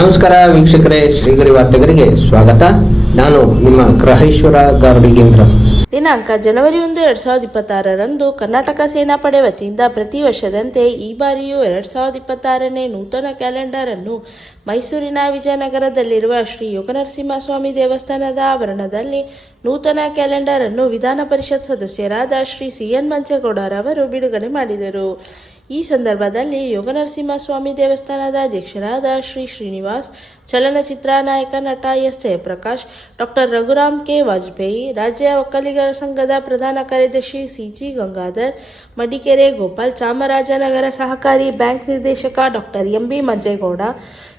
ನಮಸ್ಕಾರ ವೀಕ್ಷಕರೇ, ಶ್ರೀಗರಿ ವಾರ್ತೆಗರಿಗೆ ಸ್ವಾಗತ. ನಾನು ನಿಮ್ಮ ಗ್ರಹೇಶ್ವರ ಗಾರ್ಡಿಗೇಂದ್ರ. ದಿನಾಂಕ ಜನವರಿ 1, 2026ರಂದು ಕರ್ನಾಟಕ ಸೇನಾಪಡೆ ವತಿಯಿಂದ ಪ್ರತಿ ವರ್ಷದಂತೆ ಈ ಬಾರಿಯೂ 2026ನೇ ನೂತನ ಕ್ಯಾಲೆಂಡರ್ ಅನ್ನು ಮೈಸೂರಿನ ವಿಜಯನಗರದಲ್ಲಿರುವ ಶ್ರೀ ಯೋಗನರಸಿಂಹಸ್ವಾಮಿ ದೇವಸ್ಥಾನದ ಆವರಣದಲ್ಲಿ ನೂತನ ಕ್ಯಾಲೆಂಡರ್ ಅನ್ನು ವಿಧಾನ ಪರಿಷತ್ ಸದಸ್ಯರಾದ ಶ್ರೀ CN ಮಂಚೇಗೌಡರವರು ಬಿಡುಗಡೆ ಮಾಡಿದರು. ಈ ಸಂದರ್ಭದಲ್ಲಿ ಯೋಗನರಸಿಂಹಸ್ವಾಮಿ ದೇವಸ್ಥಾನದ ಅಧ್ಯಕ್ಷರಾದ ಶ್ರೀ ಶ್ರೀನಿವಾಸ್, ಚಲನಚಿತ್ರ ನಾಯಕ ನಟ S. Jayaprakash, doctor Raghuram K. Vajpayee, ರಾಜ್ಯ ಒಕ್ಕಲಿಗರ ಸಂಘದ ಪ್ರಧಾನ ಕಾರ್ಯದರ್ಶಿ CG ಗಂಗಾಧರ್, ಮಡಿಕೆರೆ ಗೋಪಾಲ್, ಚಾಮರಾಜನಗರ ಸಹಕಾರಿ ಬ್ಯಾಂಕ್ ನಿರ್ದೇಶಕ doctor MB Manjegowda,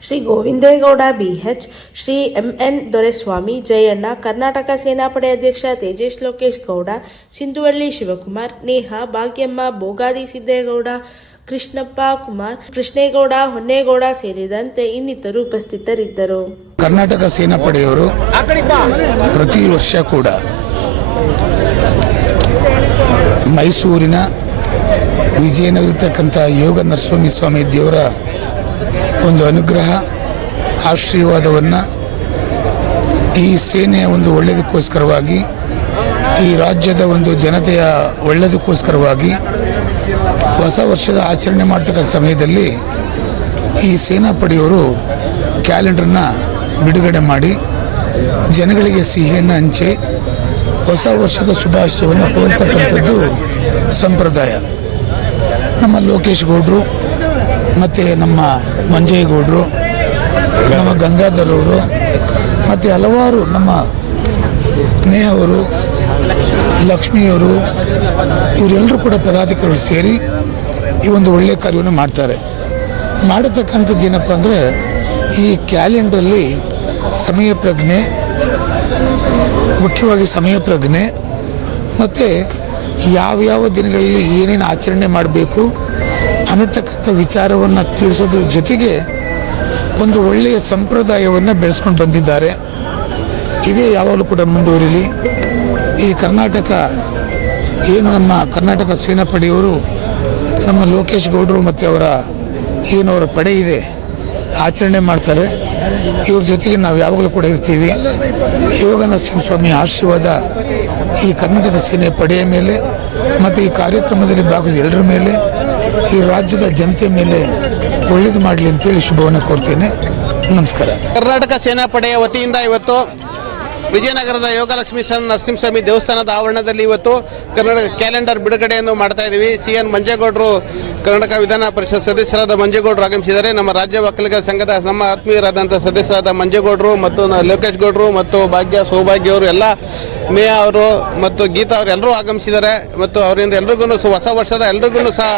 Shri Govindegowda BH, Shri MN Doreswamy, Jayanna, Karnataka ಸೇನಾಪಡೆ ಅಧ್ಯಕ್ಷ ತೇಜಸ್ ಲೋಕೇಶ್ ಗೌಡ, ಸಿಂಧುವಳ್ಳಿ ಶಿವಕುಮಾರ್, ನೇಹಾ, ಭಾಗ್ಯಮ್ಮ, ಬೋಗಾದಿ ಸಿದ್ದೇಗೌಡ, ಕೃಷ್ಣಪ್ಪ ಕುಮಾರ್, ಕೃಷ್ಣೇಗೌಡ, ಹೊನ್ನೇಗೌಡ ಸೇರಿದಂತೆ ಇನ್ನಿತರು ಉಪಸ್ಥಿತರಿದ್ದರು. ಕರ್ನಾಟಕ ಸೇನಾಪಡೆಯವರು ಪ್ರತಿ ವರ್ಷ ಕೂಡ ಮೈಸೂರಿನ ವಿಜಯನಗರತಕ್ಕಂಥ ಯೋಗ ನರಸಿಂಹಸ್ವಾಮಿ ದೇವರ ಒಂದು ಅನುಗ್ರಹ ಆಶೀರ್ವಾದವನ್ನು ಈ ಸೇನೆಯ ಒಂದು ಒಳ್ಳೆಯದಕ್ಕೋಸ್ಕರವಾಗಿ, ಈ ರಾಜ್ಯದ ಒಂದು ಜನತೆಯ ಒಳ್ಳೆಯದಕ್ಕೋಸ್ಕರವಾಗಿ ಹೊಸ ವರ್ಷದ ಆಚರಣೆ ಮಾಡ್ತಕ್ಕಂಥ ಸಮಯದಲ್ಲಿ ಈ ಸೇನಾಪಡೆಯವರು ಕ್ಯಾಲೆಂಡರ್ನ ಬಿಡುಗಡೆ ಮಾಡಿ ಜನಗಳಿಗೆ ಸಿಹಿಯನ್ನು ಹಂಚಿ ಹೊಸ ವರ್ಷದ ಶುಭಾಶಯವನ್ನು ಕೋರ್ತಕ್ಕಂಥದ್ದು ಸಂಪ್ರದಾಯ. ನಮ್ಮ ಲೋಕೇಶ್ ಗೌಡರು ಮತ್ತು ನಮ್ಮ ಮಂಜೇಗೌಡರು, ನಮ್ಮ ಗಂಗಾಧರ್ ಅವರು ಮತ್ತು ಹಲವಾರು ನಮ್ಮ ನೇಹವರು, ಲಕ್ಷ್ಮಿಯವರು, ಇವರೆಲ್ಲರೂ ಕೂಡ ಪದಾಧಿಕಾರಿಗಳು ಸೇರಿ ಈ ಒಂದು ಒಳ್ಳೆಯ ಕಾರ್ಯವನ್ನು ಮಾಡ್ತಾರೆ. ಮಾಡತಕ್ಕಂಥದ್ದು ಏನಪ್ಪ ಅಂದರೆ, ಈ ಕ್ಯಾಲೆಂಡ್ರಲ್ಲಿ ಸಮಯ ಪ್ರಜ್ಞೆ, ಮುಖ್ಯವಾಗಿ ಸಮಯ ಪ್ರಜ್ಞೆ ಮತ್ತು ಯಾವ್ಯಾವ ದಿನಗಳಲ್ಲಿ ಏನೇನು ಆಚರಣೆ ಮಾಡಬೇಕು ಅನ್ನತಕ್ಕಂಥ ವಿಚಾರವನ್ನು ತಿಳಿಸೋದ್ರ ಜೊತೆಗೆ ಒಂದು ಒಳ್ಳೆಯ ಸಂಪ್ರದಾಯವನ್ನು ಬೆಳೆಸ್ಕೊಂಡು ಬಂದಿದ್ದಾರೆ. ಇದೇ ಯಾವಾಗಲೂ ಕೂಡ ಮುಂದುವರಿಲಿ. ಈ ಕರ್ನಾಟಕ ಏನು ನಮ್ಮ ಕರ್ನಾಟಕ ಸೇನಾಪಡೆಯವರು ನಮ್ಮ ಲೋಕೇಶ್ ಗೌಡರು ಮತ್ತು ಅವರ ಪಡೆ ಇದೆ ಆಚರಣೆ ಮಾಡ್ತಾರೆ. ಇವ್ರ ಜೊತೆಗೆ ನಾವು ಯಾವಾಗಲೂ ಕೂಡ ಇರ್ತೀವಿ. ಯೋಗ ನರಸಿಂಹಸ್ವಾಮಿ ಆಶೀರ್ವಾದ ಈ ಕರ್ನಾಟಕ ಸೇನೆ ಪಡೆಯ ಮೇಲೆ ಮತ್ತು ಈ ಕಾರ್ಯಕ್ರಮದಲ್ಲಿ ಭಾಗವಹಿಸಿದ ಎಲ್ಲರ ಮೇಲೆ, ಈ ರಾಜ್ಯದ ಜನತೆ ಮೇಲೆ ಒಳ್ಳೇದು ಮಾಡಲಿ ಅಂತೇಳಿ ಶುಭವನ್ನು ಕೋರ್ತೇನೆ. ನಮಸ್ಕಾರ. ಕರ್ನಾಟಕ ಸೇನಾಪಡೆಯ ವತಿಯಿಂದ ಇವತ್ತು ವಿಜಯನಗರದ ಯೋಗಲಕ್ಷ್ಮೀ ನರಸಿಂಹಸ್ವಾಮಿ ದೇವಸ್ಥಾನದ ಆವರಣದಲ್ಲಿ ಇವತ್ತು ಕರ್ನಾಟಕ ಕ್ಯಾಲೆಂಡರ್ ಬಿಡುಗಡೆಯನ್ನು ಮಾಡ್ತಾ ಇದ್ದೀವಿ. CN ಮಂಜೇಗೌಡರು, ಕರ್ನಾಟಕ ವಿಧಾನ ಪರಿಷತ್ ಸದಸ್ಯರಾದ ಮಂಜೇಗೌಡರು ಆಗಮಿಸಿದ್ದಾರೆ. ನಮ್ಮ ರಾಜ್ಯ ಒಕ್ಕಲಿಗರ ಸಂಘದ ನಮ್ಮ ಆತ್ಮೀಯರಾದಂಥ ಸದಸ್ಯರಾದ ಮಂಜೇಗೌಡರು ಮತ್ತು ಲೋಕೇಶ್ ಗೌಡರು ಮತ್ತು ಸೌಭಾಗ್ಯ ಅವರು, ಎಲ್ಲ ನೇಹಾ ಅವರು ಮತ್ತು ಗೀತಾ ಅವರು ಎಲ್ಲರೂ ಆಗಮಿಸಿದ್ದಾರೆ. ಮತ್ತು ಅವರಿಂದ ಎಲ್ರಿಗೂ ಹೊಸ ವರ್ಷದ ಎಲ್ರಿಗೂ ಸಹ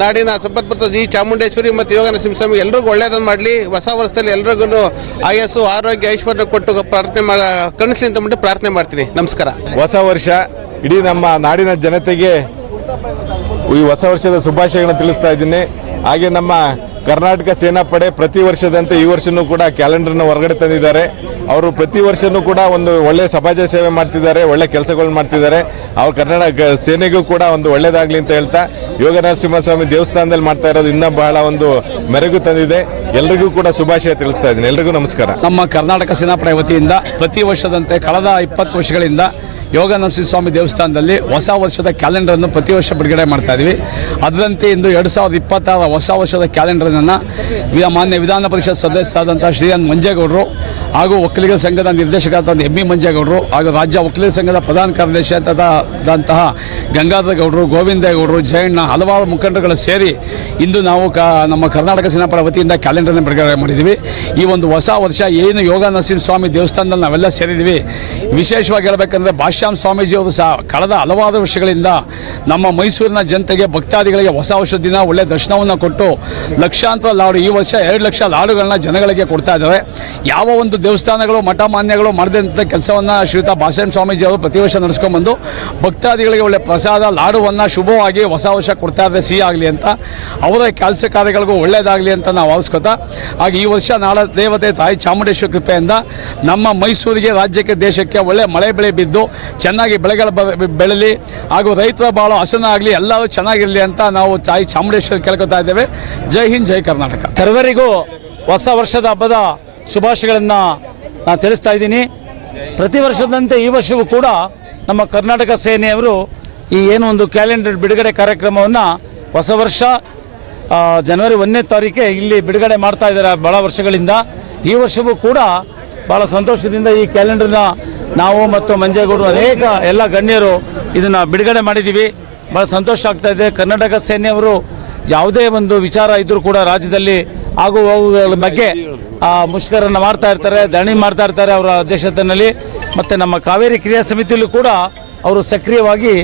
ನಾಡಿನ ಸಂಪತ್ಪುತ್ರ ಜಿ ಚಾಮುಂಡೇಶ್ವರಿ ಮತ್ತು ಯೋಗ ನರಸಿಂಹಸ್ವಾಮಿ ಎಲ್ರಿಗೂ ಒಳ್ಳೆಯದನ್ನು ಮಾಡಲಿ. ಹೊಸ ವರ್ಷದಲ್ಲಿ ಎಲ್ರಿಗೂ ಆಯಸ್ಸು, ಆರೋಗ್ಯ, ಐಶ್ವರ್ಯ ಕೊಟ್ಟು ಕಣಿಸ್ಲಿ ಅಂತ ಪ್ರಾರ್ಥನೆ ಮಾಡ್ತೀನಿ. ನಮಸ್ಕಾರ. ಹೊಸ ವರ್ಷ ಇಡೀ ನಮ್ಮ ನಾಡಿನ ಜನತೆಗೆ ಈ ಹೊಸ ವರ್ಷದ ಶುಭಾಶಯಗಳನ್ನು ತಿಳಿಸ್ತಾ ಇದ್ದೀನಿ. ಹಾಗೆ ನಮ್ಮ ಕರ್ನಾಟಕ ಸೇನಾಪಡೆ ಪ್ರತಿ ವರ್ಷದಂತೆ ಈ ವರ್ಷನೂ ಕೂಡ ಕ್ಯಾಲೆಂಡರ್ನ ಹೊರಗಡೆ ತಂದಿದ್ದಾರೆ. ಅವರು ಪ್ರತಿ ವರ್ಷನೂ ಕೂಡ ಒಂದು ಒಳ್ಳೆಯ ಸಮಾಜ ಸೇವೆ ಮಾಡ್ತಿದ್ದಾರೆ, ಒಳ್ಳೆ ಕೆಲಸಗಳನ್ನ ಮಾಡ್ತಿದ್ದಾರೆ. ಅವ್ರು ಕರ್ನಾಟಕ ಸೇನೆಗೂ ಕೂಡ ಒಂದು ಒಳ್ಳೇದಾಗಲಿ ಅಂತ ಹೇಳ್ತಾ, ಯೋಗ ನರಸಿಂಹಸ್ವಾಮಿ ದೇವಸ್ಥಾನದಲ್ಲಿ ಮಾಡ್ತಾ ಇರೋದು ಇನ್ನೂ ಬಹಳ ಒಂದು ಮೆರುಗು ತಂದಿದೆ. ಎಲ್ರಿಗೂ ಕೂಡ ಶುಭಾಶಯ ತಿಳಿಸ್ತಾ ಇದ್ದೀನಿ. ಎಲ್ರಿಗೂ ನಮಸ್ಕಾರ. ನಮ್ಮ ಕರ್ನಾಟಕ ಸೇನಾಪಡೆ ವತಿಯಿಂದ ಪ್ರತಿ ವರ್ಷದಂತೆ ಕಳೆದ 20 ವರ್ಷಗಳಿಂದ ಯೋಗ ನರಸಿಂಹಸ್ವಾಮಿ ದೇವಸ್ಥಾನದಲ್ಲಿ ಹೊಸ ವರ್ಷದ ಕ್ಯಾಲೆಂಡರನ್ನು ಪ್ರತಿ ವರ್ಷ ಬಿಡುಗಡೆ ಮಾಡ್ತಾ ಇದ್ದೀವಿ. ಅದರಂತೆ ಇಂದು 2026 ಹೊಸ ವರ್ಷದ ಕ್ಯಾಲೆಂಡರನ್ನು ಮಾನ್ಯ ವಿಧಾನ ಪರಿಷತ್ ಸದಸ್ಯರಾದಂಥ ಶ್ರೀ ಎನ್ ಮಂಜೇಗೌಡರು ಹಾಗೂ ಒಕ್ಕಲಿಗರ ಸಂಘದ ನಿರ್ದೇಶಕರಾದಂಥ MB ಮಂಜೇಗೌಡರು ಹಾಗೂ ರಾಜ್ಯ ಒಕ್ಕಲಿಗರ ಸಂಘದ ಪ್ರಧಾನ ಕಾರ್ಯದರ್ಶಿ ಆದಂತಹ ಗಂಗಾಧರ ಗೌಡರು, ಗೋವಿಂದೇಗೌಡರು, ಜಯಣ್ಣ, ಹಲವಾರು ಮುಖಂಡರುಗಳು ಸೇರಿ ಇಂದು ನಾವು ನಮ್ಮ ಕರ್ನಾಟಕ ಸೇನಾಪಡೆ ವತಿಯಿಂದ ಕ್ಯಾಲೆಂಡರ್ನ ಬಿಡುಗಡೆ ಮಾಡಿದ್ದೀವಿ. ಈ ಒಂದು ಹೊಸ ವರ್ಷ ಏನು ಯೋಗ ನರಸಿಂಹಸ್ವಾಮಿ ದೇವಸ್ಥಾನದಲ್ಲಿ ನಾವೆಲ್ಲ ಸೇರಿದ್ದೀವಿ. ವಿಶೇಷವಾಗಿ ಹೇಳಬೇಕಂದ್ರೆ ಭಾಷ್ಯ ಸ್ವಾಮೀಜಿಯವರು ಸಹ ಕಳೆದ ಹಲವಾರು ವರ್ಷಗಳಿಂದ ನಮ್ಮ ಮೈಸೂರಿನ ಜನತೆಗೆ, ಭಕ್ತಾದಿಗಳಿಗೆ ಹೊಸ ವರ್ಷದ ದಿನ ಒಳ್ಳೆಯ ದರ್ಶನವನ್ನು ಕೊಟ್ಟು ಲಕ್ಷಾಂತರ ಲಾಡು, ಈ ವರ್ಷ 2 ಲಕ್ಷ ಲಾಡುಗಳನ್ನ ಜನಗಳಿಗೆ ಕೊಡ್ತಾ ಇದ್ದಾರೆ. ಯಾವ ಒಂದು ದೇವಸ್ಥಾನಗಳು, ಮಠ ಮಾನ್ಯಗಳು ಮಾಡದಂಥ ಕೆಲಸವನ್ನು ಶ್ರೀಯುತ ಭಾಷ್ಯ ಸ್ವಾಮೀಜಿಯವರು ಪ್ರತಿ ವರ್ಷ ನಡೆಸ್ಕೊಂಡ್ಬಂದು ಭಕ್ತಾದಿಗಳಿಗೆ ಒಳ್ಳೆ ಪ್ರಸಾದ ಲಾಡುವನ್ನು ಶುಭವಾಗಿ ಹೊಸ ವರ್ಷ ಕೊಡ್ತಾ ಇದ್ದಾರೆ. ಸಿಹಿ ಆಗಲಿ ಅಂತ ಅವರ ಕೆಲಸ ಕಾರ್ಯಗಳಿಗೂ ಒಳ್ಳೆಯದಾಗಲಿ ಅಂತ ನಾವು ಆರಿಸ್ಕೊತಾ, ಹಾಗೆ ಈ ವರ್ಷ ನಾಳೆ ದೇವತೆ ತಾಯಿ ಚಾಮುಂಡೇಶ್ವರಿ ಕೃಪೆಯಿಂದ ನಮ್ಮ ಮೈಸೂರಿಗೆ, ರಾಜ್ಯಕ್ಕೆ, ದೇಶಕ್ಕೆ ಒಳ್ಳೆ ಮಳೆ ಬೆಳೆ ಬಿದ್ದು ಚೆನ್ನಾಗಿ ಬೆಳೆಗಳು ಬೆಳಲಿ ಹಾಗೂ ರೈತರ ಬಾಳು ಹಸನ ಆಗಲಿ, ಎಲ್ಲರೂ ಚೆನ್ನಾಗಿರಲಿ ಅಂತ ನಾವು ತಾಯಿ ಚಾಮುಂಡೇಶ್ವರಿ ಕೇಳ್ಕೊತಾ ಇದ್ದೇವೆ. ಜೈ ಹಿಂದ್, ಜೈ ಕರ್ನಾಟಕ. ಸರ್ವರಿಗೂ ಹೊಸ ವರ್ಷದ ಹಬ್ಬದ ಶುಭಾಶಯಗಳನ್ನು ನಾನು ತಿಳಿಸ್ತಾ ಇದ್ದೀನಿ. ಪ್ರತಿ ವರ್ಷದಂತೆ ಈ ವರ್ಷವೂ ಕೂಡ ನಮ್ಮ ಕರ್ನಾಟಕ ಸೇನೆಯವರು ಈ ಏನು ಒಂದು ಕ್ಯಾಲೆಂಡರ್ ಬಿಡುಗಡೆ ಕಾರ್ಯಕ್ರಮವನ್ನು ಹೊಸ ವರ್ಷ ಜನವರಿ 1ನೇ ತಾರೀಕೆ ಇಲ್ಲಿ ಬಿಡುಗಡೆ ಮಾಡ್ತಾ ಇದ್ದಾರೆ ಭಾಳ ವರ್ಷಗಳಿಂದ. ಈ ವರ್ಷವೂ ಕೂಡ ಭಾಳ ಸಂತೋಷದಿಂದ ಈ ಕ್ಯಾಲೆಂಡರ್ನ ನಾವು ಮತ್ತು ಮಂಜೇಗೌಡರು ಅನೇಕ ಎಲ್ಲ ಗಣ್ಯರು ಇದನ್ನು ಬಿಡುಗಡೆ ಮಾಡಿದ್ದೀವಿ. ಭಾಳ ಸಂತೋಷ ಆಗ್ತಾ ಇದೆ. ಕರ್ನಾಟಕ ಸೇನೆಯವರು ಯಾವುದೇ ಒಂದು ವಿಚಾರ ಇದ್ದರೂ ಕೂಡ ರಾಜ್ಯದಲ್ಲಿ ಆಗು ಹೋಗುಗಳ ಬಗ್ಗೆ ಮುಷ್ಕರನ್ನು ಮಾಡ್ತಾ ಇರ್ತಾರೆ, ಧರಣಿ ಮಾಡ್ತಾ ಇರ್ತಾರೆ ಅವರ ಅಧ್ಯಕ್ಷತೆಯಲ್ಲಿ. ಮತ್ತು ನಮ್ಮ ಕಾವೇರಿ ಕ್ರಿಯಾ ಸಮಿತಿಯಲ್ಲೂ ಕೂಡ ಅವರು ಸಕ್ರಿಯವಾಗಿ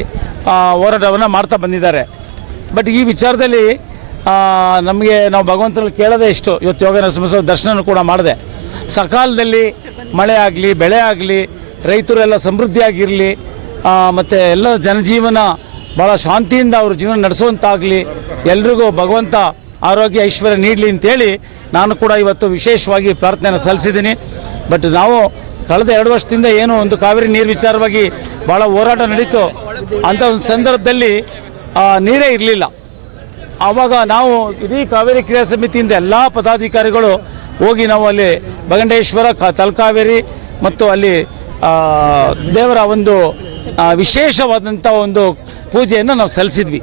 ಹೋರಾಟವನ್ನು ಮಾಡ್ತಾ ಬಂದಿದ್ದಾರೆ. ಬಟ್ ಈ ವಿಚಾರದಲ್ಲಿ ನಮಗೆ ನಾವು ಭಗವಂತನಲ್ಲಿ ಕೇಳೋದೇ ಇಷ್ಟು. ಇವತ್ತು ಯೋಗ ನರಸಿಂಹ ದರ್ಶನ ಕೂಡ ಮಾಡಿದೆ. ಸಕಾಲದಲ್ಲಿ ಮಳೆ ಆಗಲಿ, ಬೆಳೆ ಆಗಲಿ, ರೈತರು ಎಲ್ಲ ಸಮೃದ್ಧಿಯಾಗಿರಲಿ, ಮತ್ತು ಎಲ್ಲ ಜನಜೀವನ ಭಾಳ ಶಾಂತಿಯಿಂದ ಅವರು ಜೀವನ ನಡೆಸುವಂತಾಗಲಿ, ಎಲ್ರಿಗೂ ಭಗವಂತ ಆರೋಗ್ಯ ಐಶ್ವರ್ಯ ನೀಡಲಿ ಅಂತೇಳಿ ನಾನು ಕೂಡ ಇವತ್ತು ವಿಶೇಷವಾಗಿ ಪ್ರಾರ್ಥನೆಯನ್ನು ಸಲ್ಲಿಸಿದ್ದೀನಿ. ಬಟ್ ನಾವು ಕಳೆದ 2 ವರ್ಷದಿಂದ ಏನು ಒಂದು ಕಾವೇರಿ ನೀರು ವಿಚಾರವಾಗಿ ಭಾಳ ಹೋರಾಟ ನಡೀತು. ಅಂಥ ಒಂದು ಸಂದರ್ಭದಲ್ಲಿ ನೀರೇ ಇರಲಿಲ್ಲ. ಆವಾಗ ನಾವು ಇಡೀ ಕಾವೇರಿ ಕ್ರಿಯಾ ಸಮಿತಿಯಿಂದ ಎಲ್ಲ ಪದಾಧಿಕಾರಿಗಳು ಹೋಗಿ ನಾವು ಅಲ್ಲಿ ಬಗಂಡೇಶ್ವರ, ತಲಕಾವೇರಿ ಮತ್ತು ಅಲ್ಲಿ ದೇವರ ಒಂದು ವಿಶೇಷವಾದಂಥ ಒಂದು ಪೂಜೆಯನ್ನು ನಾವು ಸಲ್ಲಿಸಿದ್ವಿ.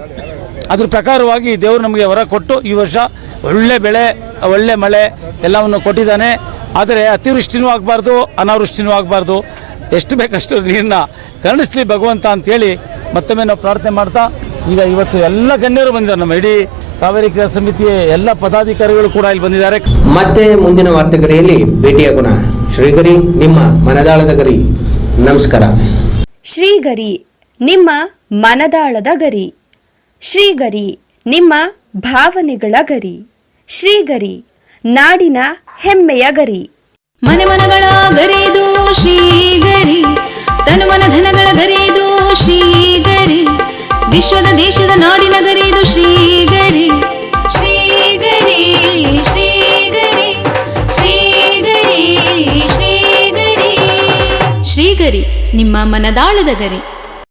ಅದ್ರ ಪ್ರಕಾರವಾಗಿ ದೇವರು ನಮಗೆ ವರ ಕೊಟ್ಟು ಈ ವರ್ಷ ಒಳ್ಳೆ ಬೆಳೆ, ಒಳ್ಳೆ ಮಳೆ ಎಲ್ಲವನ್ನು ಕೊಟ್ಟಿದ್ದಾನೆ. ಆದರೆ ಅತಿವೃಷ್ಟಿನೂ ಆಗಬಾರ್ದು, ಅನಾವೃಷ್ಟಿನೂ ಆಗಬಾರ್ದು. ಎಷ್ಟು ಬೇಕಷ್ಟು ನೀರನ್ನ ಕರುಣಿಸ್ಲಿ ಭಗವಂತ ಅಂತೇಳಿ ಮತ್ತೊಮ್ಮೆ ನಾವು ಪ್ರಾರ್ಥನೆ ಮಾಡ್ತಾ, ಈಗ ಇವತ್ತು ಎಲ್ಲ ಗಣ್ಯರು ಬಂದಿದ್ದಾರೆ. ನಮ್ಮ ಇಡೀ ಕಾವೇರಿ ಕ್ರಿಯಾ ಸಮಿತಿಯ ಎಲ್ಲ ಪದಾಧಿಕಾರಿಗಳು ಕೂಡ ಇಲ್ಲಿ ಬಂದಿದ್ದಾರೆ. ಮತ್ತೆ ಮುಂದಿನ ವಾರ್ತೆಗರಿಯಲ್ಲಿ ಭೇಟಿಯಾಗೋಣ. ಶ್ರೀಗರಿ, ನಿಮ್ಮ ಮನದಾಳದ ಗರಿ. ನಮಸ್ಕಾರ. ಶ್ರೀಗರಿ, ನಿಮ್ಮ ಮನದಾಳದ ಗರಿ. ಶ್ರೀಗರಿ, ನಿಮ್ಮ ಭಾವನೆಗಳ ಗರಿ. ಶ್ರೀಗರಿ, ನಾಡಿನ ಹೆಮ್ಮೆಯ ಗರಿ. ಮನಗಳ ಗರಿದು ಶ್ರೀಗರಿ, ತನುಮನ ಧನಗಳ ಗರಿದು ಶ್ರೀಗರಿ, ವಿಶ್ವದ ದೇಶದ ನಾಡಿನ ಗರಿದು ಶ್ರೀಗರಿ. ಶ್ರೀಗರಿ ಶ್ರೀಗರಿ ಶ್ರೀಗರಿ ಶ್ರೀಗರಿ ಶ್ರೀಗರಿ, ನಿಮ್ಮ ಮನದಾಳದ ಗರಿ.